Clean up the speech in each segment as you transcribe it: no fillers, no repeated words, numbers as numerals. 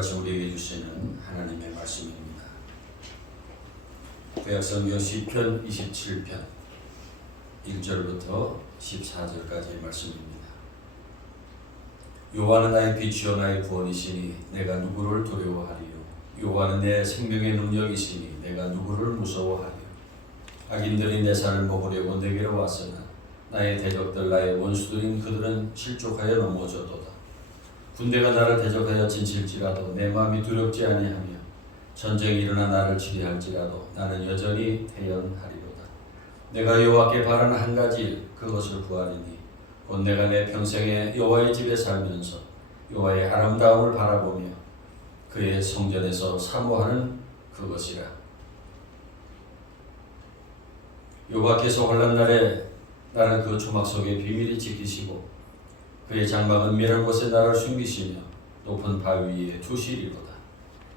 오늘같이 우리에게 주시는 하나님의 말씀입니다. 구약성경 시편 27편 1절부터 14절까지의 말씀입니다. 여호와는 나의 빛이요 나의 구원이시니 내가 누구를 두려워하리요. 여호와는 내 생명의 능력이시니 내가 누구를 무서워하리요. 악인들이 내 살을 먹으려고 내게로 왔으나 나의 대적들 나의 원수들인 그들은 실족하여 넘어져도다. 군대가 나를 대적하여 진칠지라도 내 마음이 두렵지 아니하며 전쟁이 일어나 나를 치리할지라도 나는 여전히 태연하리로다. 내가 여호와께 바라는 한 가지 일 그것을 구하리니 곧 내가 내 평생에 여호와의 집에 살면서 여호와의 아름다움을 바라보며 그의 성전에서 사모하는 그것이라. 여호와께서 환난 날에 나를 그 조막 속에 비밀히 지키시고 그의 장막은 멸한 곳에 나를 숨기시며 높은 바위 위에 두시리로다.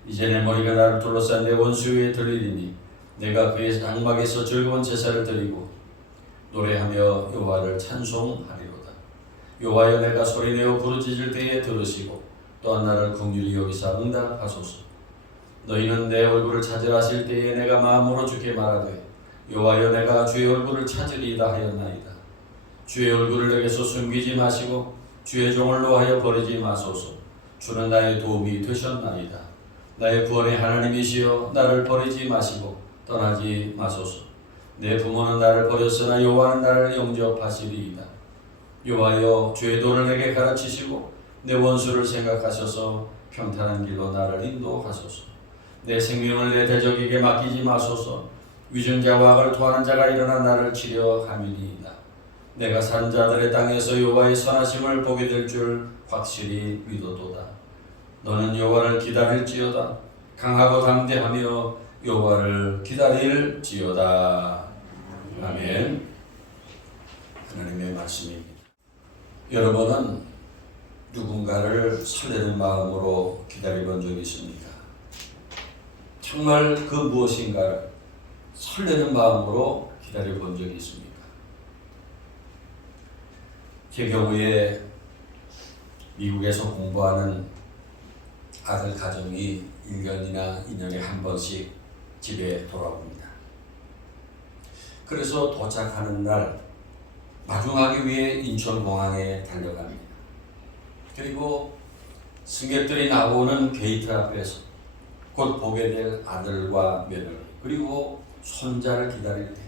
이제 내 머리가 나를 둘러싼 내 원수 위에 들리리니 내가 그의 장막에서 즐거운 제사를 드리고 노래하며 여호와를 찬송하리로다. 여호와여 내가 소리내어 부르짖을 때에 들으시고 또한 나를 긍휼히 여기사 응답하소서. 너희는 내 얼굴을 찾으라 하실 때에 내가 마음으로 주께 말하되 여호와여 내가 주의 얼굴을 찾으리이다 하였나이다. 주의 얼굴을 내게서 숨기지 마시고 주의 종을 노하여 버리지 마소서. 주는 나의 도움이 되셨나이다. 나의 구원의 하나님이시여 나를 버리지 마시고 떠나지 마소서. 내 부모는 나를 버렸으나 여호와는 나를 영접하시리이다. 여호와여 주의 도를 내게 가르치시고 내 원수를 생각하셔서 평탄한 길로 나를 인도하소서. 내 생명을 내 대적에게 맡기지 마소서. 위증자와 악을 토하는 자가 일어나 나를 치려 함이니이다. 내가 산 자들의 땅에서 여호와의 선하심을 보게 될 줄 확실히 믿어도다. 너는 여호와를 기다릴지어다. 강하고 담대하며 여호와를 기다릴지어다. 아멘. 하나님의 말씀입니다. 여러분은 누군가를 설레는 마음으로 기다려본 적이 있습니까? 정말 그 무엇인가를 설레는 마음으로 기다려본 적이 있습니까? 제 경우에 미국에서 공부하는 아들 가정이 1년이나 2년에 한 번씩 집에 돌아옵니다. 그래서 도착하는 날 마중하기 위해 인천공항에 달려갑니다. 그리고 승객들이 나오는 게이트 앞에서 곧 보게 될 아들과 며느리 그리고 손자를 기다릴 때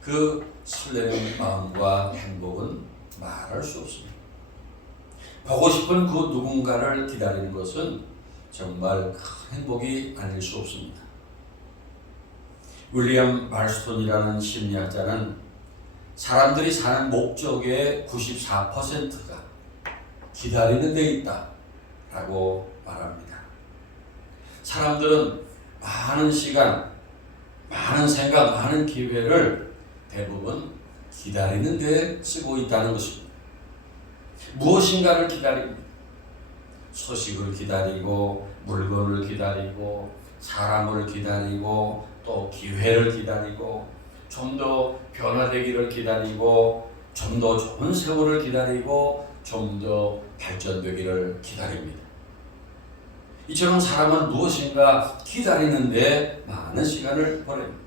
그 설레는 마음과 행복은 말할 수 없습니다. 보고 싶은 그 누군가를 기다리는 것은 정말 큰 행복이 아닐 수 없습니다. 윌리엄 말스톤이라는 심리학자는 사람들이 사는 목적의 94%가 기다리는 데 있다 라고 말합니다. 사람들은 많은 시간, 많은 생각, 많은 기회를 대부분 기다리는 데 쓰고 있다는 것입니다. 무엇인가를 기다립니다. 소식을 기다리고 물건을 기다리고 사람을 기다리고 또 기회를 기다리고 좀 더 변화되기를 기다리고 좀 더 좋은 세월을 기다리고 좀 더 발전되기를 기다립니다. 이처럼 사람은 무엇인가 기다리는데 많은 시간을 보냅니다.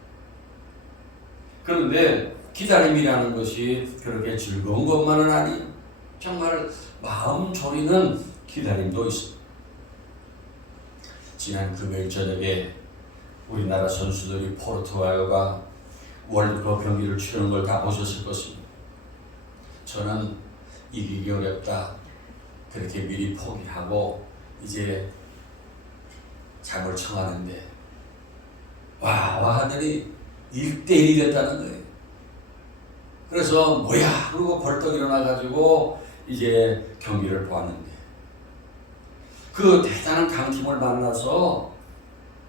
그런데 기다림이라는 것이 그렇게 즐거운 것만은 아니에요. 정말 마음 졸이는 기다림도 있습니다. 지난 금요일 저녁에 우리나라 선수들이 포르투갈과 월드컵 경기를 치르는 걸 다 보셨을 것입니다. 저는 이기기 어렵다 그렇게 미리 포기하고 이제 잠을 청하는데 와 하더니 1대1이 됐다는 거예요. 그래서 뭐야 그러고 벌떡 일어나가지고 이제 경기를 보았는데 그 대단한 강팀을 만나서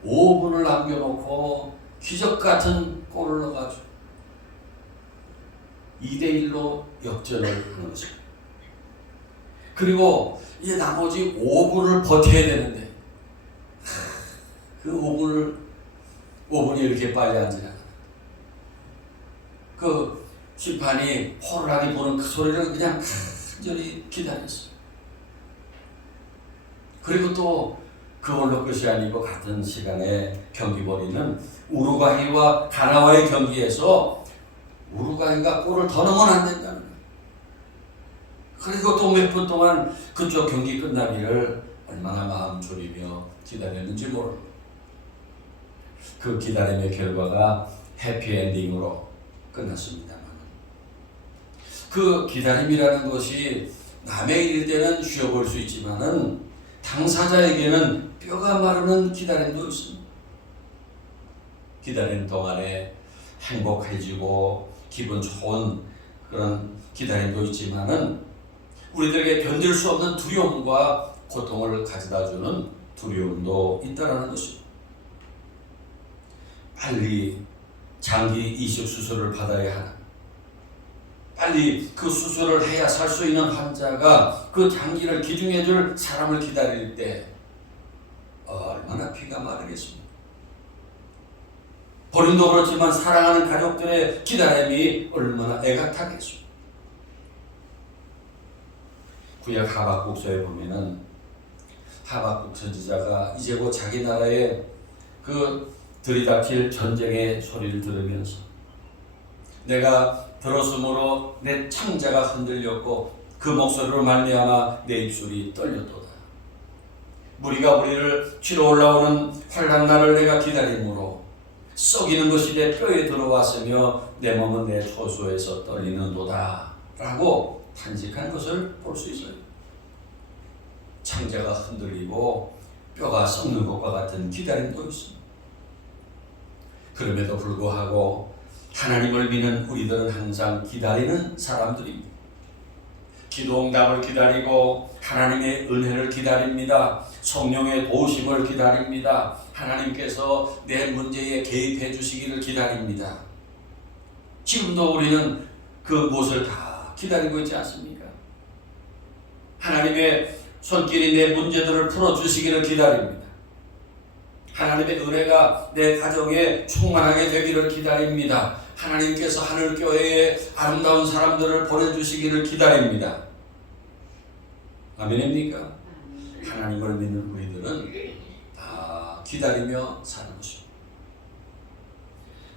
5분을 남겨놓고 기적같은 골을 넣어가지고 2대1로 역전을 하는 거죠. 그리고 이제 나머지 5분을 버텨야 되는데 그 5분이 이렇게 빨리 안 지나가. 그 심판이 호루라기 부는 그 소리를 그냥 간절히 기다렸어요. 그리고 또 그걸로 끝이 아니고 같은 시간에 경기 벌이는 우루과이와 가나와의 경기에서 우루과이가 골을 더 넣으면 안 된다는 거예요. 그리고 또 몇 분 동안 그쪽 경기 끝나기를 얼마나 마음 졸이며 기다렸는지 모릅니다. 그 기다림의 결과가 해피엔딩으로 끝났습니다만, 그 기다림이라는 것이 남의 일 때는 쉬어볼 수 있지만은 당사자에게는 뼈가 마르는 기다림도 있습니다. 기다림 동안에 행복해지고 기분 좋은 그런 기다림도 있지만은 우리들에게 견딜 수 없는 두려움과 고통을 가져다주는 두려움도 있다는 것입니다. 빨리 장기 이식 수술을 받아야 하는, 빨리 그 수술을 해야 살 수 있는 환자가 그 장기를 기증해 줄 사람을 기다릴 때 얼마나 피가 마르겠습니까? 본인도 그렇지만 사랑하는 가족들의 기다림이 얼마나 애가 타겠습니까? 구약 하박국서에 보면은 하박국 선지자가 이제 곧 자기 나라에 그 들이닥칠 전쟁의 소리를 들으면서 내가 들었으므로 내 창자가 흔들렸고 그 목소리로 말미암아 내 입술이 떨렸도다. 무리가 우리를 치러 올라오는 환난날을 내가 기다림으로 썩이는 것이 내 뼈에 들어왔으며 내 몸은 내 초소에서 떨리는도다 라고 탄식한 것을 볼 수 있어요. 창자가 흔들리고 뼈가 썩는 것과 같은 기다림도 있습니다. 그럼에도 불구하고 하나님을 믿는 우리들은 항상 기다리는 사람들입니다. 기도응답을 기다리고 하나님의 은혜를 기다립니다. 성령의 도우심을 기다립니다. 하나님께서 내 문제에 개입해 주시기를 기다립니다. 지금도 우리는 그 무엇을 다 기다리고 있지 않습니까? 하나님의 손길이 내 문제들을 풀어주시기를 기다립니다. 하나님의 은혜가 내 가정에 충만하게 되기를 기다립니다. 하나님께서 하늘교회에 아름다운 사람들을 보내주시기를 기다립니다. 아멘입니까? 하나님을 믿는 우리들은 다 기다리며 사는 것입니다.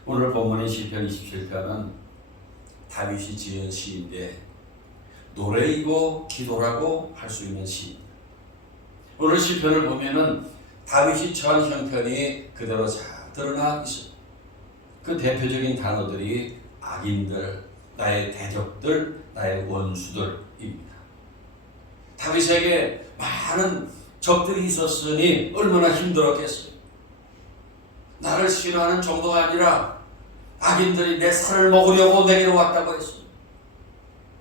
오늘 본문의 시편 27편은 다윗이 지은 시인데 노래이고 기도라고 할 수 있는 시입니다. 오늘 시편을 보면은 다윗이 처한 형편이 그대로 잘 드러나 있습니다. 그 대표적인 단어들이 악인들, 나의 대적들, 나의 원수들입니다. 다윗에게 많은 적들이 있었으니 얼마나 힘들었겠어요. 나를 싫어하는 정도가 아니라 악인들이 내 살을 먹으려고 내게로 왔다고 했습니다.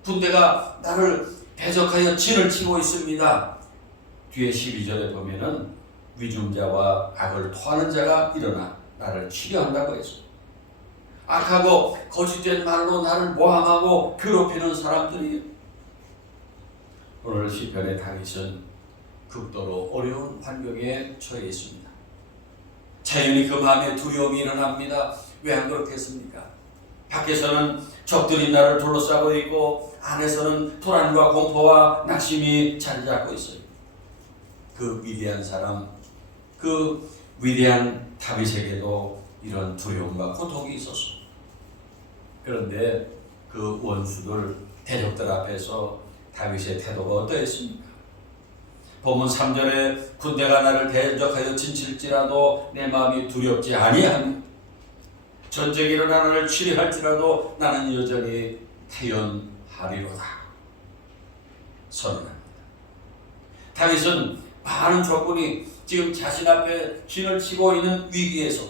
군대가 나를 배적하여 진을 치고 있습니다. 뒤에 12절에 보면은 위중자와 악을 토하는 자가 일어나 나를 치려한다고 했습니다. 악하고 거짓된 말로 나를 모함하고 괴롭히는 사람들이에요. 오늘 시편의 다윗은 극도로 어려운 환경에 처해 있습니다. 자연히 그 마음에 두려움이 일어납니다. 왜 안 그렇겠습니까? 밖에서는 적들이 나를 둘러싸고 있고 안에서는 불안과 공포와 낙심이 자리 잡고 있어요. 그 위대한 사람, 그 위대한 다윗에게도 이런 두려움과 고통이 있었습니다. 그런데 그 원수들, 대적들 앞에서 다윗의 태도가 어떠했습니까? 본문 3절에 군대가 나를 대적하여 진칠지라도 내 마음이 두렵지 아니하며 전쟁이 일어나 나를 치리할지라도 나는 여전히 태연하리로다 선언합니다. 다윗은 많은 적군이 지금 자신 앞에 진을 치고 있는 위기에서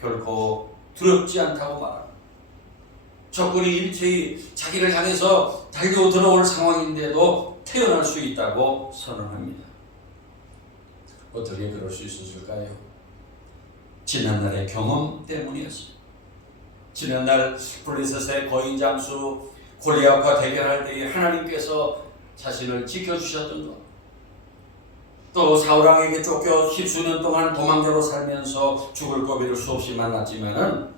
결코 두렵지 않다고 말합니다. 적군이 일체히 자기를 향해서 달려 들어올 상황인데도 태어날 수 있다고 선언합니다. 어떻게 그럴 수 있었을까요? 지난날의 경험 때문이었습니다. 지난날 블레셋의 거인 장수 골리앗과 대결할 때에 하나님께서 자신을 지켜주셨던 것, 또 사울왕에게 쫓겨 십수년 동안 도망자로 살면서 죽을 고비를 수없이 만났지만은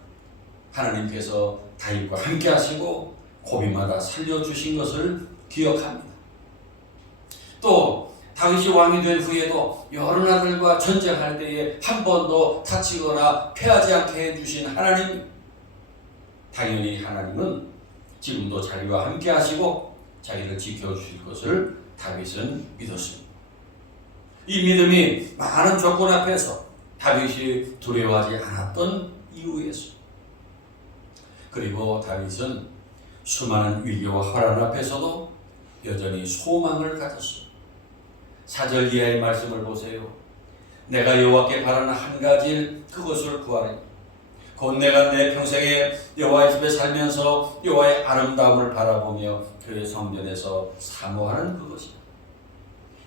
하나님께서 다윗과 함께 하시고 고비마다 살려주신 것을 기억합니다. 또 다윗이 왕이 된 후에도 여러 나라들과 전쟁할 때에 한 번도 다치거나 패하지 않게 해주신 하나님, 당연히 하나님은 지금도 자기와 함께 하시고 자기를 지켜주실 것을 다윗은 믿었습니다. 이 믿음이 많은 조건 앞에서 다윗이 두려워하지 않았던 이유였습니다. 그리고 다윗은 수많은 위기와 화란 앞에서도 여전히 소망을 가졌습니다. 4절 이하의 말씀을 보세요. 내가 여호와께 바라는 한 가지 그것을 구하리. 곧 내가 내 평생에 여호와의 집에 살면서 여호와의 아름다움을 바라보며 그의 성전에서 사모하는 그것이다.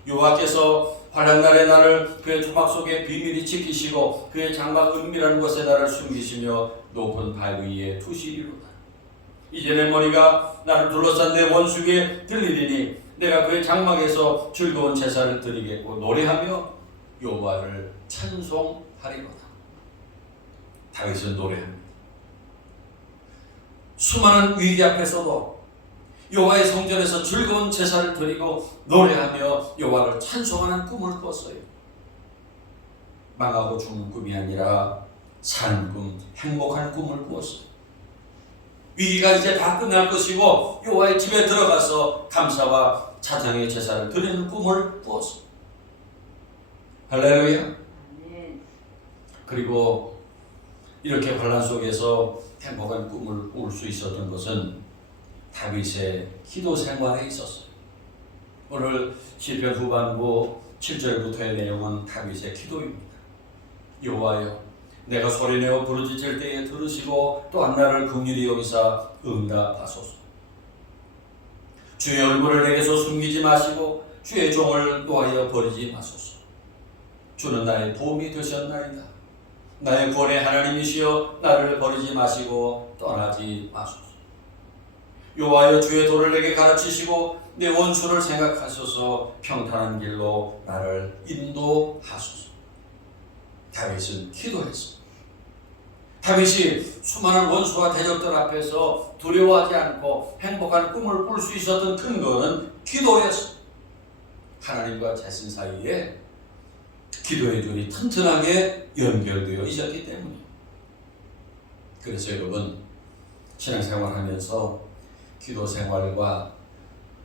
여호와께서 환난 날에 나를 그의 조막 속에 비밀히 지키시고 그의 장막 은밀한 곳에 나를 숨기시며 높은 발 위에 두시리로다. 이제 내 머리가 나를 둘러싼 내 원수 위에 들리리니 내가 그의 장막에서 즐거운 제사를 드리겠고 노래하며 여호와를 찬송하리로다. 다윗은 노래합니다. 수많은 위기 앞에서도 여호와의 성전에서 즐거운 제사를 드리고 노래하며 여호와를 찬송하는 꿈을 꿨어요. 망하고 죽는 꿈이 아니라 사는 꿈, 행복한 꿈을 꾸었어요. 위기가 이제 다 끝날 것이고 여호와의 집에 들어가서 감사와 찬양의 제사를 드리는 꿈을 꾸었어요. 할렐루야. 그리고 이렇게 환난 속에서 행복한 꿈을 꿀 수 있었던 것은 다윗의 기도 생활에 있었어요. 오늘 시편 후반부 7절부터의 내용은 다윗의 기도입니다. 여호와여, 내가 소리내어 부르짖을 때에 들으시고 또한 나를 긍휼히 여기사 응답하소서. 주의 얼굴을 내게서 숨기지 마시고 주의 종을 놓아여 버리지 마소서. 주는 나의 도움이 되셨나이다. 나의 구원의 하나님이시여 나를 버리지 마시고 떠나지 마소서. 여호와여, 주의 도를 내게 가르치시고 내 원수를 생각하소서. 평탄한 길로 나를 인도하소서. 다윗은 기도했습니다. 다윗이 수많은 원수와 대적들 앞에서 두려워하지 않고 행복한 꿈을 꿀 수 있었던 근거는 기도였습니다. 하나님과 자신 사이에 기도의 줄이 튼튼하게 연결되어 있었기 때문이에요. 그래서 여러분, 신앙생활하면서 기도 생활과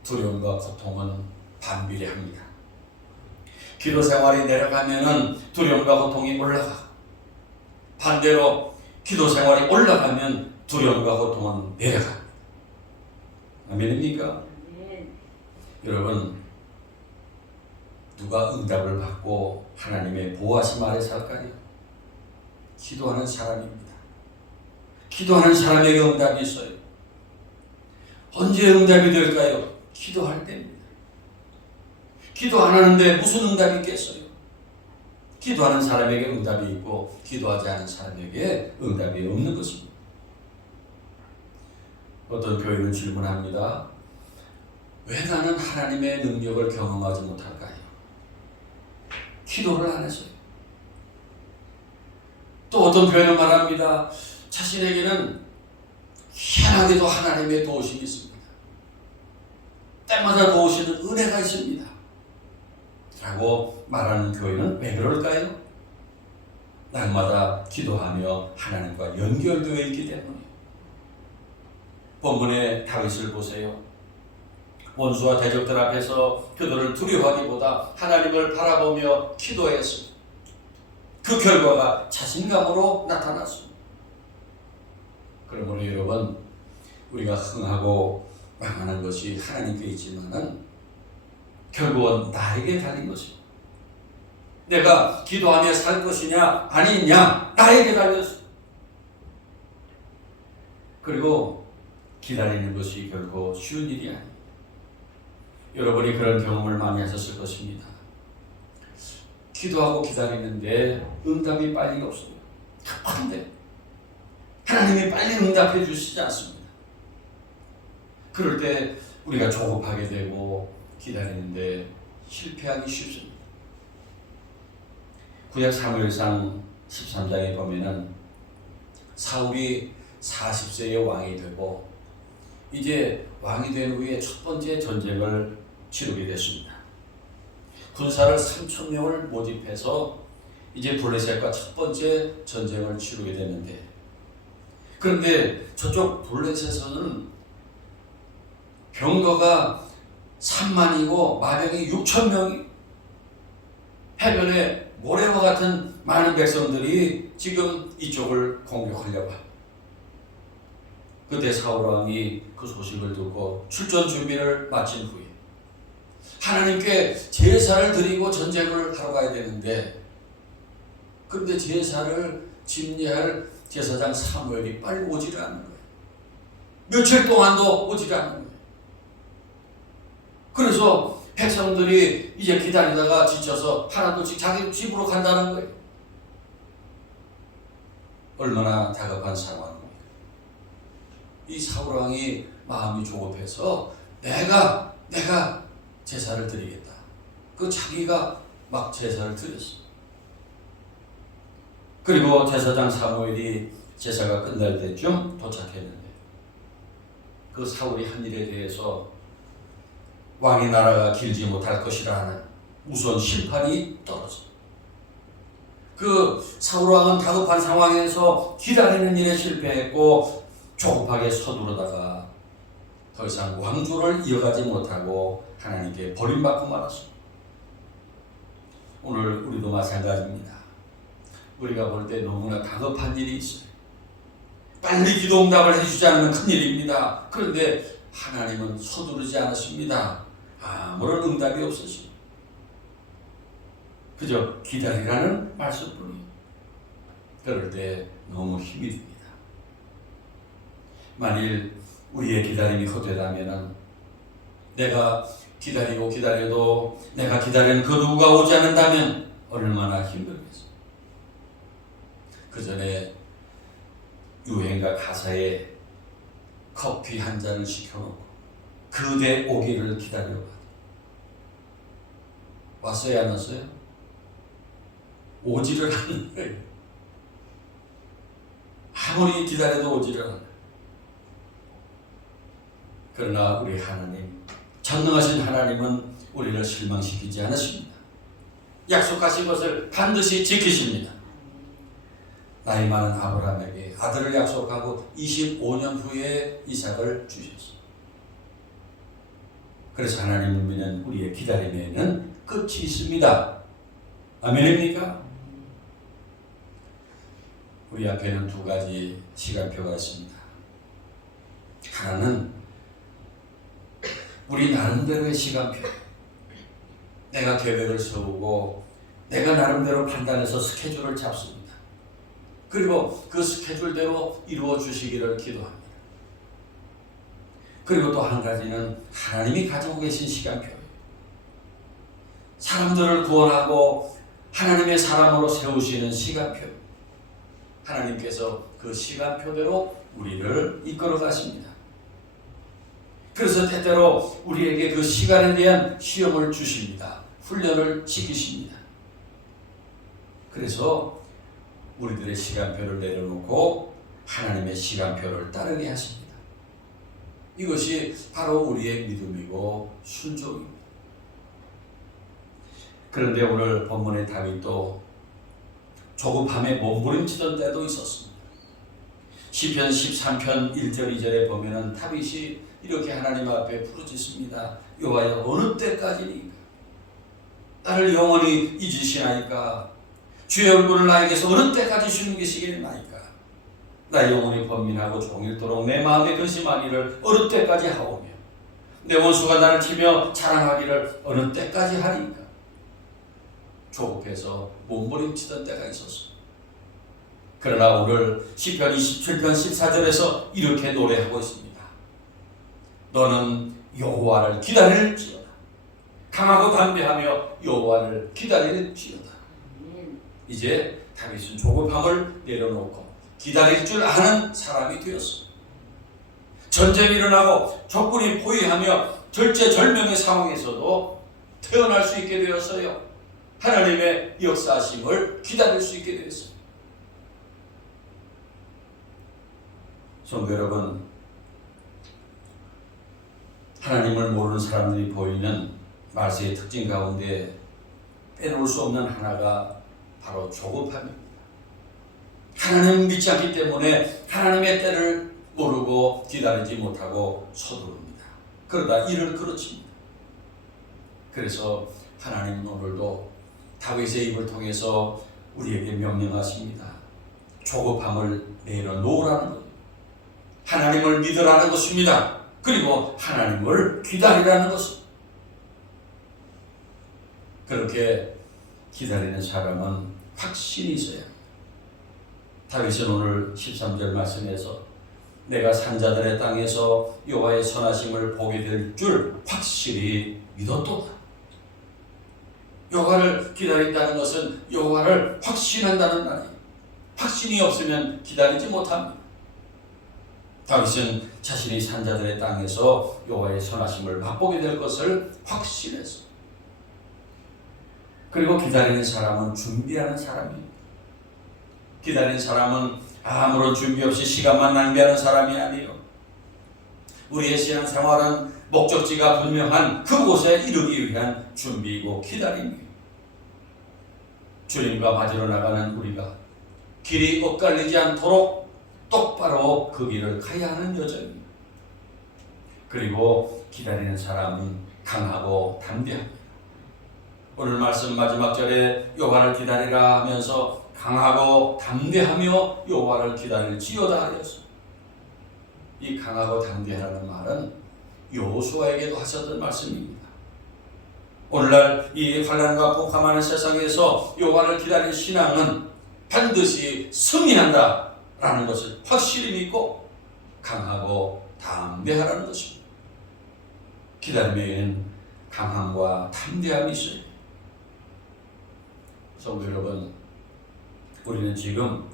두려움과 고통은 반비례합니다. 기도 생활이 내려가면은 두려움과 고통이 올라가. 반대로 기도 생활이 올라가면 두려움과 고통은 내려가. 아멘입니까? 여러분, 누가 응답을 받고 하나님의 보호하심 아래 살까요? 기도하는 사람입니다. 기도하는 사람에게 응답이 있어요. 언제 응답이 될까요? 기도할 때입니다. 기도 안 하는데 무슨 응답이 있겠어요? 기도하는 사람에게 응답이 있고 기도하지 않은 사람에게 응답이 없는 것입니다. 어떤 교인은 질문합니다. 왜 나는 하나님의 능력을 경험하지 못할까요? 기도를 안 해서요. 또 어떤 교인은 말합니다. 자신에게는 희한하게도 하나님의 도우심이 있습니다. 때마다 도우시는 은혜가 있습니다. 라고 말하는 교인은 왜 그럴까요? 날마다 기도하며 하나님과 연결되어 있기 때문이에요. 본문의 다윗을 보세요. 원수와 대적들 앞에서 그들을 두려워하기보다 하나님을 바라보며 기도했습니다. 그 결과가 자신감으로 나타났습니다. 그러므로 여러분, 우리가 흥하고 망하는 것이 하나님께 있지만은 결국은 나에게 달린 것입니다. 내가 기도하며 살 것이냐 아니냐 나에게 달렸습니다. 그리고 기다리는 것이 결코 쉬운 일이 아닙니다. 여러분이 그런 경험을 많이 하셨을 것입니다. 기도하고 기다리는데 응답이 빨리 없어요. 급한데 하나님이 빨리 응답해 주시지 않습니다. 그럴 때 우리가 조급하게 되고 기다리는데 실패하기 쉽습니다. 구약 사무엘상 13장에 보면은 사울이 40세의 왕이 되고 이제 왕이 된 후에 첫 번째 전쟁을 치르게 됐습니다. 군사를 3,000명을 모집해서 이제 블레셋과 첫 번째 전쟁을 치르게 됐는데, 그런데 저쪽 블레셋에서는 병거가 3만이고 마병이 6,000명이, 해변에 모래와 같은 많은 백성들이 지금 이쪽을 공격하려고 합니다. 그때 사울왕이 그 소식을 듣고 출전 준비를 마친 후에 하나님께 제사를 드리고 전쟁을 하러 가야 되는데, 그런데 제사를 집례할 제사장 사무엘이 빨리 오지를 않는 거예요. 며칠 동안도 오지를 않는 거예요. 그래서 백성들이 이제 기다리다가 지쳐서 하나둘씩 자기 집으로 간다는 거예요. 얼마나 다급한 상황입니까? 이 사울왕이 마음이 조급해서 내가 제사를 드리겠다. 그 자기가 막 제사를 드렸어. 그리고 제사장 사무엘이 제사가 끝날 때쯤 도착했는데, 그 사울이 한 일에 대해서 왕의 나라가 길지 못할 것이라 하는 우선 심판이 떨어져. 그 사울왕은 다급한 상황에서 기다리는 일에 실패했고 조급하게 서두르다가 더 이상 왕조를 이어가지 못하고 하나님께 버림받고 말았습니다. 오늘 우리도 마찬가지입니다. 우리가 볼 때 너무나 다급한 일이 있어요. 빨리 기도 응답을 해주지 않으면 큰일입니다. 그런데 하나님은 서두르지 않으십니다. 아무런 응답이 없으십니다. 그저 기다리라는 말씀뿐이에요. 그럴 때 너무 힘이 듭니다. 만일 우리의 기다림이 헛되다면, 내가 기다리고 기다려도 내가 기다리는 그 누구가 오지 않는다면 얼마나 힘들겠어요. 그 전에 유행가 가사에 커피 한 잔을 시켜놓고 그대 오기를 기다려봐. 왔어요, 안 왔어요? 오지를 않는 거예요. 아무리 기다려도 오지를 않아요. 그러나 우리 하나님, 전능하신 하나님은 우리를 실망시키지 않으십니다. 약속하신 것을 반드시 지키십니다. 나이 많은 아브라함에게 아들을 약속하고 25년 후에 이삭을 주셨습니다. 그래서 하나님을 믿는 우리의 기다림에는 끝이 있습니다. 아멘입니까? 우리 앞에는 두 가지 시간표가 있습니다. 하나는 우리 나름대로의 시간표. 내가 계획을 세우고 내가 나름대로 판단해서 스케줄을 잡습니다. 그리고 그 스케줄대로 이루어 주시기를 기도합니다. 그리고 또 한 가지는 하나님이 가지고 계신 시간표예요. 사람들을 구원하고 하나님의 사람으로 세우시는 시간표. 하나님께서 그 시간표대로 우리를 이끌어 가십니다. 그래서 때때로 우리에게 그 시간에 대한 시험을 주십니다. 훈련을 시키십니다. 그래서 우리들의 시간표를 내려놓고 하나님의 시간표를 따르게 하십니다. 이것이 바로 우리의 믿음이고 순종입니다. 그런데 오늘 본문의 다윗도 조급함에 몸부림치던 때도 있었습니다. 시편 13편 1절 2절에 보면은 다윗이 이렇게 하나님 앞에 부르짖습니다. 여호와여, 어느 때까지니까 나를 영원히 잊으시나이까? 주의 얼굴을 나에게서 어느 때까지 숨기시겠나이까? 나 영원히 번민하고 종일토록 내 마음에 근심하기를 어느 때까지 하오며 내 원수가 나를 치며 자랑하기를 어느 때까지 하리까? 조급해서 몸부림치던 때가 있었습니다. 그러나 오늘 시편 27편 14절에서 이렇게 노래하고 있습니다. 너는 여호와를 기다릴지어다. 강하고 담대하며 여호와를 기다릴지어다. 이제 다윗은 조급함을 내려놓고 기다릴 줄 아는 사람이 되었습니다. 전쟁이 일어나고 적군이 포위하며 절체절명의 상황에서도 태어날 수 있게 되었어요. 하나님의 역사하심을 기다릴 수 있게 되었습니다. 성도 여러분, 하나님을 모르는 사람들이 보이는 말세의 특징 가운데 빼놓을 수 없는 하나가 바로 조급함입니다. 하나님 믿지 않기 때문에 하나님의 때를 모르고 기다리지 못하고 서두릅니다. 그러다 이를 그르칩니다. 그래서 하나님 오늘도 다윗의 입을 통해서 우리에게 명령하십니다. 조급함을 내려놓으라는 것, 하나님을 믿으라는 것입니다. 그리고 하나님을 기다리라는 것입니다. 그렇게 기다리는 사람은 확신이 있어야 합니다. 다윗은 오늘 13절 말씀에서 내가 산자들의 땅에서 여호와의 선하심을 보게 될 줄 확실히 믿었도다. 여호와를 기다린다는 것은 여호와를 확신한다는 말이에요. 확신이 없으면 기다리지 못합니다. 다윗은 자신이 산자들의 땅에서 여호와의 선하심을 맛보게 될 것을 확신했어. 그리고 기다리는 사람은 준비하는 사람입니다. 기다리는 사람은 아무런 준비 없이 시간만 낭비하는 사람이 아니에요. 우리의 신앙생활은 목적지가 분명한 그곳에 이르기 위한 준비이고 기다림이에요. 주님과 맞으러 나가는 우리가 길이 엇갈리지 않도록 똑바로 그 길을 가야 하는 여정입니다. 그리고 기다리는 사람은 강하고 담대합니다. 오늘 말씀 마지막 절에 여호와를 기다리라 하면서 강하고 담대하며 여호와를 기다릴지어다 하였습니다. 이 강하고 담대하라는 말은 여호수아에게도 하셨던 말씀입니다. 오늘날 이 환난과 폭함하는 세상에서 여호와를 기다리는 신앙은 반드시 승리한다 라는 것을 확실히 믿고 강하고 담대하라는 것입니다. 기다림에는 강함과 담대함이 있어요. 성도 여러분, 우리는 지금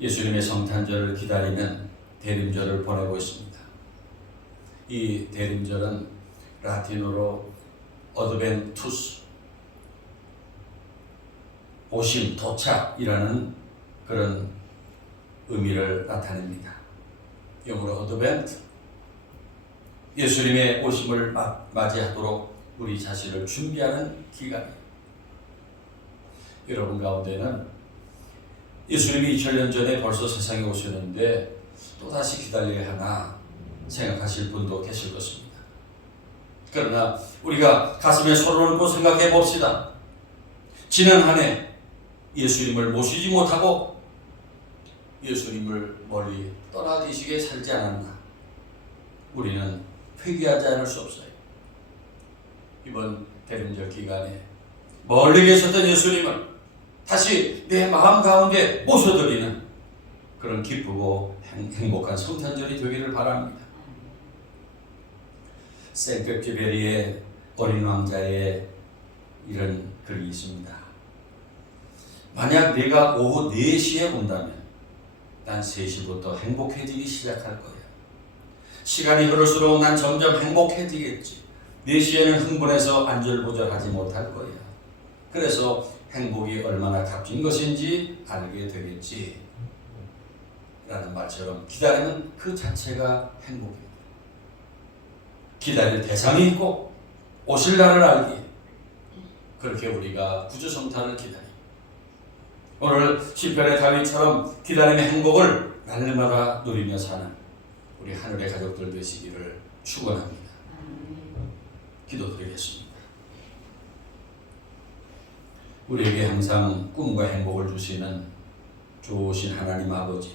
예수님의 성탄절을 기다리는 대림절을 보내고 있습니다. 이 대림절은 라틴어로 어드벤투스, 오심, 도착이라는 그런 의미를 나타냅니다. 영어로 어드벤트, 예수님의 오심을 맞이하도록 우리 자신을 준비하는 기간이에요. 여러분 가운데는 예수님이 2000년 전에 벌써 세상에 오셨는데 또다시 기다려야 하나 생각하실 분도 계실 것입니다. 그러나 우리가 가슴에 손을 얹고 생각해 봅시다. 지난 한 해 예수님을 모시지 못하고 예수님을 멀리 떠나디시게 살지 않았나? 우리는 회개하지 않을 수 없어요. 이번 대림절 기간에 멀리 계셨던 예수님을 다시 내 마음 가운데 모셔드리는 그런 기쁘고 행복한 성탄절이 되기를 바랍니다. 생펙쥐베리의 어린 왕자의 이런 글이 있습니다. 만약 네가 오후 4시에 온다면 난 3시부터 행복해지기 시작할 거야. 시간이 흐를수록 난 점점 행복해지겠지. 4시에는 흥분해서 안절부절하지 못할 거야. 그래서 행복이 얼마나 값진 것인지 알게 되겠지. 라는 말처럼 기다리는 그 자체가 행복입니다. 기다릴 대상이 있고 오실 날을 알기에 그렇게 우리가 구주성탄을 기다립니다. 오늘 시편의 다윗처럼 기다림의 행복을 날마다 누리며 사는 우리 하늘의 가족들 되시기를 축원합니다. 기도드리겠습니다. 우리에게 항상 꿈과 행복을 주시는 좋으신 하나님 아버지,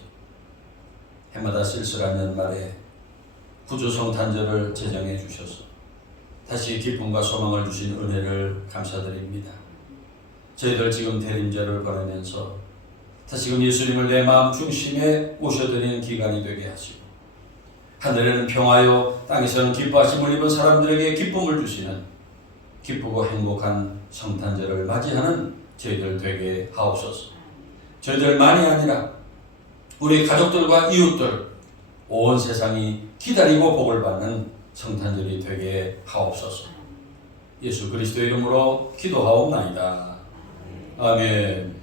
해마다 쓸쓸한 연말에 구주성탄절을 제정해 주셔서 다시 기쁨과 소망을 주신 은혜를 감사드립니다. 저희들 지금 대림절을 보내면서 다시금 예수님을 내 마음 중심에 모셔드리는 기간이 되게 하시고 하늘에는 평화요 땅에서는 기뻐하심을 입은 사람들에게 기쁨을 주시는 기쁘고 행복한 성탄절을 맞이하는 저희들 되게 하옵소서. 저희들만이 아니라 우리 가족들과 이웃들 온 세상이 기다리고 복을 받는 성탄절이 되게 하옵소서. 예수 그리스도의 이름으로 기도하옵나이다. 아멘.